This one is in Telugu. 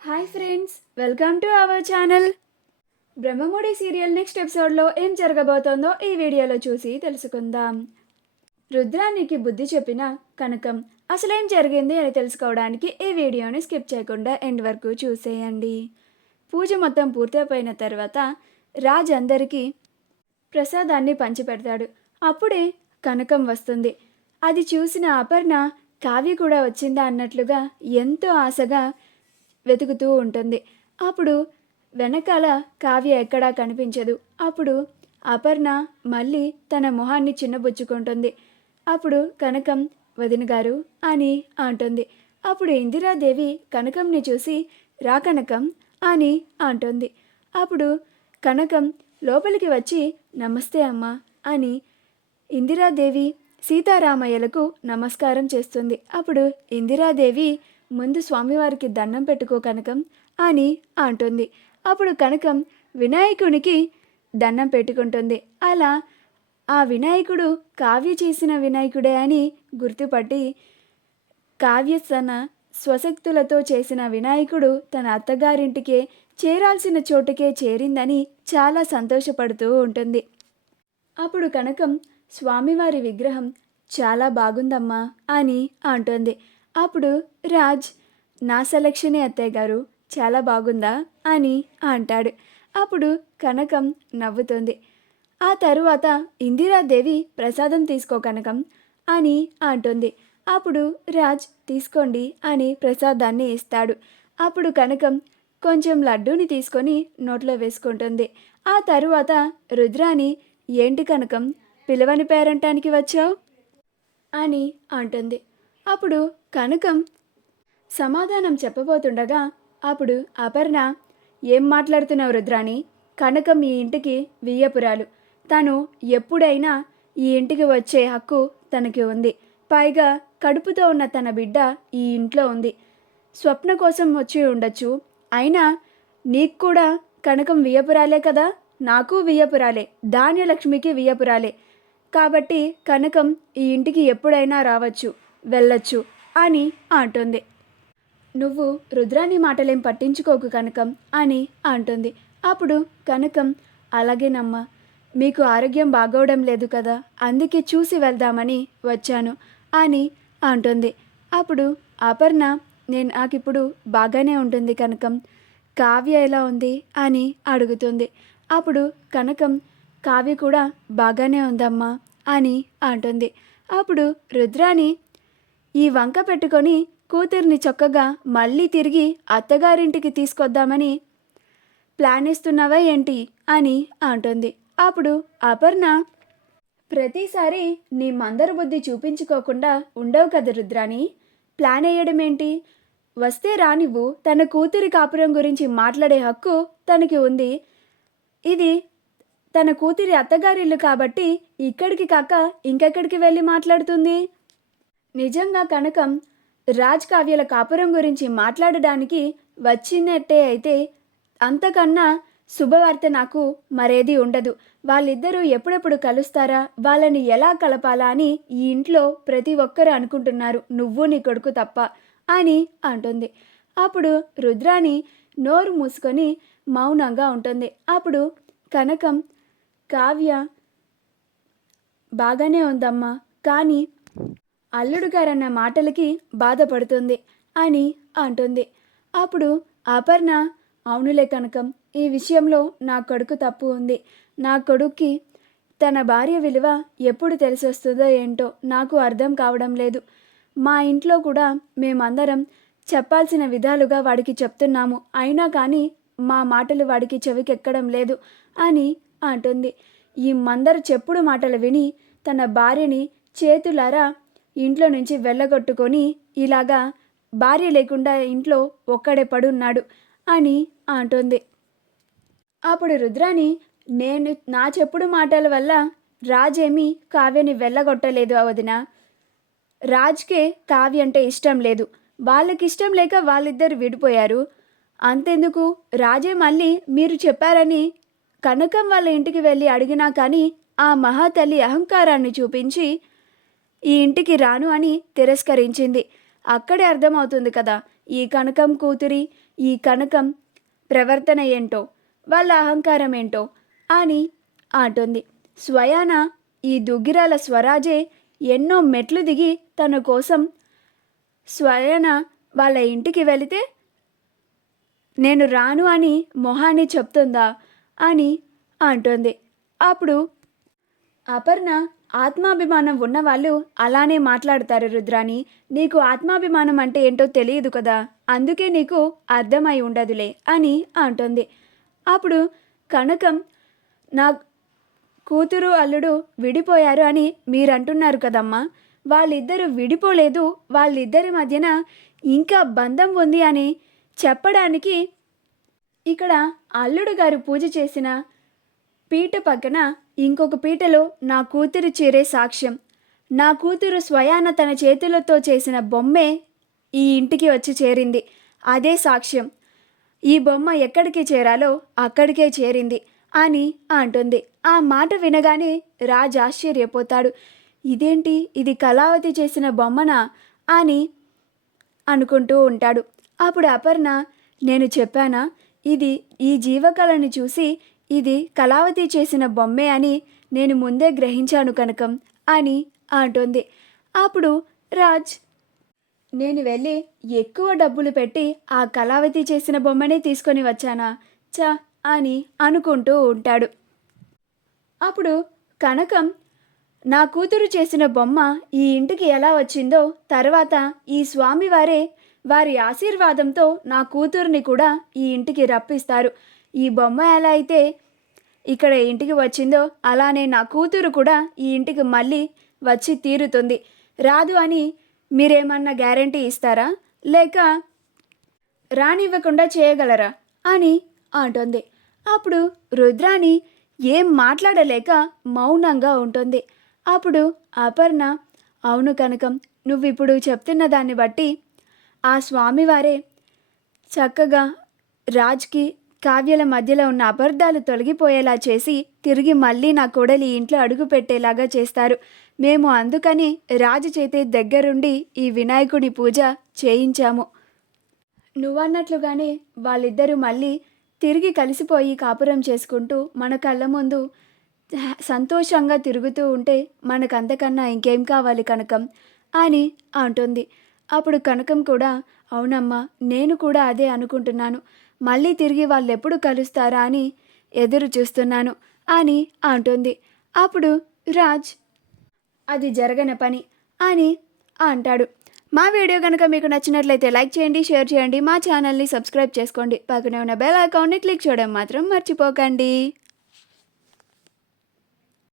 Hi friends, welcome to our channel. Brahmamudi serial next ఎపిసోడ్లో ఏం జరగబోతోందో ఈ వీడియోలో చూసి తెలుసుకుందాం. రుద్రానికి బుద్ధి చెప్పిన కనకం అసలేం జరిగింది అని తెలుసుకోవడానికి ఈ వీడియోని స్కిప్ చేయకుండా ఎండ్ వరకు చూసేయండి. పూజ మొత్తం పూర్తయిపోయిన తర్వాత రాజ్ అందరికీ ప్రసాదాన్ని పంచిపెడతాడు. అప్పుడే కనకం వస్తుంది. అది చూసిన అపర్ణ కావ్య కూడా వచ్చిందా అన్నట్లుగా ఎంతో ఆశగా వెతుకుతూ ఉంటుంది. అప్పుడు వెనకాల కావ్య ఎక్కడా కనిపించదు. అప్పుడు అపర్ణ మళ్ళీ తన మొహాన్ని చిన్నబుచ్చుకుంటుంది. అప్పుడు కనకం వదిన గారు అని అంటుంది. అప్పుడు ఇందిరాదేవి కనకంని చూసి రా కనకం అని అంటుంది. అప్పుడు కనకం లోపలికి వచ్చి నమస్తే అమ్మా అని ఇందిరాదేవి సీతారామయ్యలకు నమస్కారం చేస్తుంది. అప్పుడు ఇందిరాదేవి ముందు స్వామివారికి దండం పెట్టుకో కనకం అని అంటుంది. అప్పుడు కనకం వినాయకునికి దండం పెట్టుకుంటుంది. అలా ఆ వినాయకుడు కావ్య చేసిన వినాయకుడే అని గుర్తుపట్టి కావ్య తన స్వశక్తులతో చేసిన వినాయకుడు తన అత్తగారింటికే చేరాల్సిన చోటుకే చేరిందని చాలా సంతోషపడుతూ ఉంటుంది. అప్పుడు కనకం స్వామివారి విగ్రహం చాలా బాగుందమ్మా అని అంటుంది. అప్పుడు రాజ్ నా సెలక్షనే అత్తయ్య గారు, చాలా బాగుందా అని అంటాడు. అప్పుడు కనకం నవ్వుతుంది. ఆ తరువాత ఇందిరాదేవి ప్రసాదం తీసుకో కనకం అని అంటుంది. అప్పుడు రాజ్ తీసుకోండి అని ప్రసాదాన్ని ఇస్తాడు. అప్పుడు కనకం కొంచెం లడ్డూని తీసుకొని నోట్లో వేసుకుంటుంది. ఆ తరువాత రుద్రాని ఏంటి కనకం పిలవని పేరంటానికి వచ్చావు అని అంటుంది. అప్పుడు కనకం సమాధానం చెప్పబోతుండగా అప్పుడు అపర్ణ ఏం మాట్లాడుతున్నావు రుద్రాని, కనకం ఈ ఇంటికి వియ్యపురాలు, తను ఎప్పుడైనా ఈ ఇంటికి వచ్చే హక్కు తనకి ఉంది. పైగా కడుపుతో ఉన్న తన బిడ్డ ఈ ఇంట్లో ఉంది. స్వప్న కోసం వచ్చి ఉండొచ్చు, అయినా నీకు కూడా కనకం వియ్యపురాలే కదా, నాకు వియ్యపురాలే, ధాన్యలక్ష్మికి వియ్యపురాలే, కాబట్టి కనకం ఈ ఇంటికి ఎప్పుడైనా రావచ్చు వెళ్ళొచ్చు అని అంటుంది. నువ్వు రుద్రాని మాటలేం పట్టించుకోకు కనకం అని అంటుంది. అప్పుడు కనకం అలాగేనమ్మా, మీకు ఆరోగ్యం బాగోవడం లేదు కదా, అందుకే చూసి వెళ్దామని వచ్చాను అని అంటుంది. అప్పుడు అపర్ణ నాకిప్పుడు బాగానే ఉంటుంది కనకం, కావ్య ఎలా ఉంది అని అడుగుతుంది. అప్పుడు కనకం కావ్య కూడా బాగానే ఉందమ్మా అని అంటుంది. అప్పుడు రుద్రాని ఈ వంక పెట్టుకొని కూతుర్ని చక్కగా మళ్ళీ తిరిగి అత్తగారింటికి తీసుకొద్దామని ప్లాన్ ఇస్తున్నావా ఏంటి అని అంటుంది. అప్పుడు అపర్ణ ప్రతిసారి నీ మందర బుద్ధి చూపించుకోకుండా ఉండవు కదా రుద్రాని, ప్లాన్ వేయడం ఏంటి, వస్తే రానివ్వు, తన కూతురి కాపురం గురించి మాట్లాడే హక్కు తనకి ఉంది. ఇది తన కూతురి అత్తగారిల్లు కాబట్టి ఇక్కడికి కాక ఇంకెక్కడికి వెళ్ళి మాట్లాడుతుంది. నిజంగా కనకం రాజ్ కావ్యల కాపురం గురించి మాట్లాడడానికి వచ్చినట్టే అయితే అంతకన్నా శుభవార్త నాకు మరేది ఉండదు. వాళ్ళిద్దరూ ఎప్పుడెప్పుడు కలుస్తారా, వాళ్ళని ఎలా కలపాలా అని ఈ ఇంట్లో ప్రతి ఒక్కరు అనుకుంటున్నారు, నువ్వు నీ కొడుకు తప్ప అని అంటుంది. అప్పుడు రుద్రాని నోరు మూసుకొని మౌనంగా ఉంటుంది. అప్పుడు కనకం కావ్య బాగానే ఉందమ్మా, కానీ అల్లుడు గారన్న మాటలకి బాధపడుతుంది అని అంటుంది. అప్పుడు అపర్ణ అవునులే కనకం, ఈ విషయంలో నా కొడుకు తప్పు ఉంది. నా కొడుక్కి తన భార్య విలువ ఎప్పుడు తెలిసి వస్తుందో ఏంటో నాకు అర్థం కావడం లేదు. మా ఇంట్లో కూడా మేమందరం చెప్పాల్సిన విధాలుగా వాడికి చెప్తున్నాము, అయినా కానీ మా మాటలు వాడికి చెవికెక్కడం లేదు అని అంటుంది. ఈ మందరు చెప్పుడు మాటలు విని తన భార్యని చేతులారా ఇంట్లో నుంచి వెళ్ళగొట్టుకొని ఇలాగా భార్య లేకుండా ఇంట్లో ఒక్కడే పడున్నాడు అని అంటుంది. అప్పుడు రుద్రాని నా చెప్పుడు మాటల వల్ల రాజేమి కావ్యని వెళ్ళగొట్టలేదు వదిన, రాజ్కే కావ్య అంటే ఇష్టం లేదు, వాళ్ళకి ఇష్టం లేక వాళ్ళిద్దరు విడిపోయారు, అంతెందుకు రాజే మళ్ళీ మీరు చెప్పారని కనకం వాళ్ళ ఇంటికి వెళ్ళి అడిగినా కానీ ఆ మహాతల్లి అహంకారాన్ని చూపించి ఈ ఇంటికి రాను అని తిరస్కరించింది. అక్కడే అర్థమవుతుంది కదా ఈ కనకం కూతురి ఈ కనకం ప్రవర్తన ఏంటో, వాళ్ళ అహంకారం ఏంటో అని అంటుంది. స్వయాన ఈ దుగ్గిరాల స్వరాజే ఎన్నో మెట్లు దిగి తన కోసం స్వయాన వాళ్ళ ఇంటికి వెళితే నేను రాను అని మొహాన్ని చెప్తుందా అని అంటుంది. అప్పుడు అపర్ణ, ఆత్మాభిమానం ఉన్నవాళ్ళు అలానే మాట్లాడతారు రుద్రాని. నీకు ఆత్మాభిమానం అంటే ఏంటో తెలియదు కదా, అందుకే నీకు అర్థమై ఉండదులే అని అంటుంది. అప్పుడు కనకం, నా కూతురు అల్లుడు విడిపోయారు అని మీరంటున్నారు కదమ్మా, వాళ్ళిద్దరూ విడిపోలేదు, వాళ్ళిద్దరి మధ్యన ఇంకా బంధం ఉంది అని చెప్పడానికి ఇక్కడ అల్లుడు గారు పూజ చేసిన పీట పక్కన ఇంకొక పీటలో నా కూతురు చేరే సాక్ష్యం. నా కూతురు స్వయాన తన చేతులతో చేసిన బొమ్మే ఈ ఇంటికి వచ్చి చేరింది, అదే సాక్ష్యం. ఈ బొమ్మ ఎక్కడికి చేరాలో అక్కడికే చేరింది అని అంటుంది. ఆ మాట వినగానే రాజ్ ఆశ్చర్యపోతాడు. ఇదేంటి, ఇది కళావతి చేసిన బొమ్మనా అని అనుకుంటూ ఉంటాడు. అప్పుడు అపర్ణ, నేను చెప్పానా ఇది ఈ జీవకళని చూసి ఇది కళావతి చేసిన బొమ్మే అని నేను ముందే గ్రహించాను కనకం అని అంటుంది. అప్పుడు రాజ్, నేను వెళ్ళి ఎక్కువ డబ్బులు పెట్టి ఆ కళావతి చేసిన బొమ్మనే తీసుకొని వచ్చానా చా అని అనుకుంటూ ఉంటాడు. అప్పుడు కనకం, నా కూతురు చేసిన బొమ్మ ఈ ఇంటికి ఎలా వచ్చిందో తర్వాత ఈ స్వామివారే వారి ఆశీర్వాదంతో నా కూతుర్ని కూడా ఈ ఇంటికి రప్పిస్తారు. ఈ బొమ్మ ఎలా అయితే ఇక్కడ ఇంటికి వచ్చిందో అలానే నా కూతురు కూడా ఈ ఇంటికి మళ్ళీ వచ్చి తీరుతుంది. రాదు అని మీరేమన్నా గ్యారంటీ ఇస్తారా, లేక రానివ్వకుండా చేయగలరా అని అంటుంది. అప్పుడు రుద్రాని ఏం మాట్లాడలేక మౌనంగా ఉంటుంది. అప్పుడు అపర్ణ, అవును కనకం, నువ్విప్పుడు చెప్తున్న దాన్ని బట్టి ఆ స్వామివారే చక్కగా రాజ్కి కావ్యల మధ్యలో ఉన్న అబద్ధాలు తొలగిపోయేలా చేసి తిరిగి మళ్ళీ నా కోడలి ఇంట్లో అడుగు పెట్టేలాగా చేస్తారు. మేము అందుకని రాజు చేతి దగ్గరుండి ఈ వినాయకుడి పూజ చేయించాము. నువ్వన్నట్లుగానే వాళ్ళిద్దరూ మళ్ళీ తిరిగి కలిసిపోయి కాపురం చేసుకుంటూ మన కళ్ళ ముందు సంతోషంగా తిరుగుతూ ఉంటే మనకంతకన్నా ఇంకేం కావాలి కనకం అని అంటుంది. అప్పుడు కనకం కూడా, అవునమ్మా, నేను కూడా అదే అనుకుంటున్నాను, మళ్ళీ తిరిగి వాళ్ళు ఎప్పుడు కలుస్తారా అని ఎదురు చూస్తున్నాను అని అంటుంది. అప్పుడు రాజ్, అది జరగని పని అని అంటాడు. మా వీడియో కనుక మీకు నచ్చినట్లయితే లైక్ చేయండి, షేర్ చేయండి, మా ఛానల్ని సబ్స్క్రైబ్ చేసుకోండి, పక్కనే ఉన్న బెల్ ఐకాన్ని క్లిక్ చేయడం మాత్రం మర్చిపోకండి.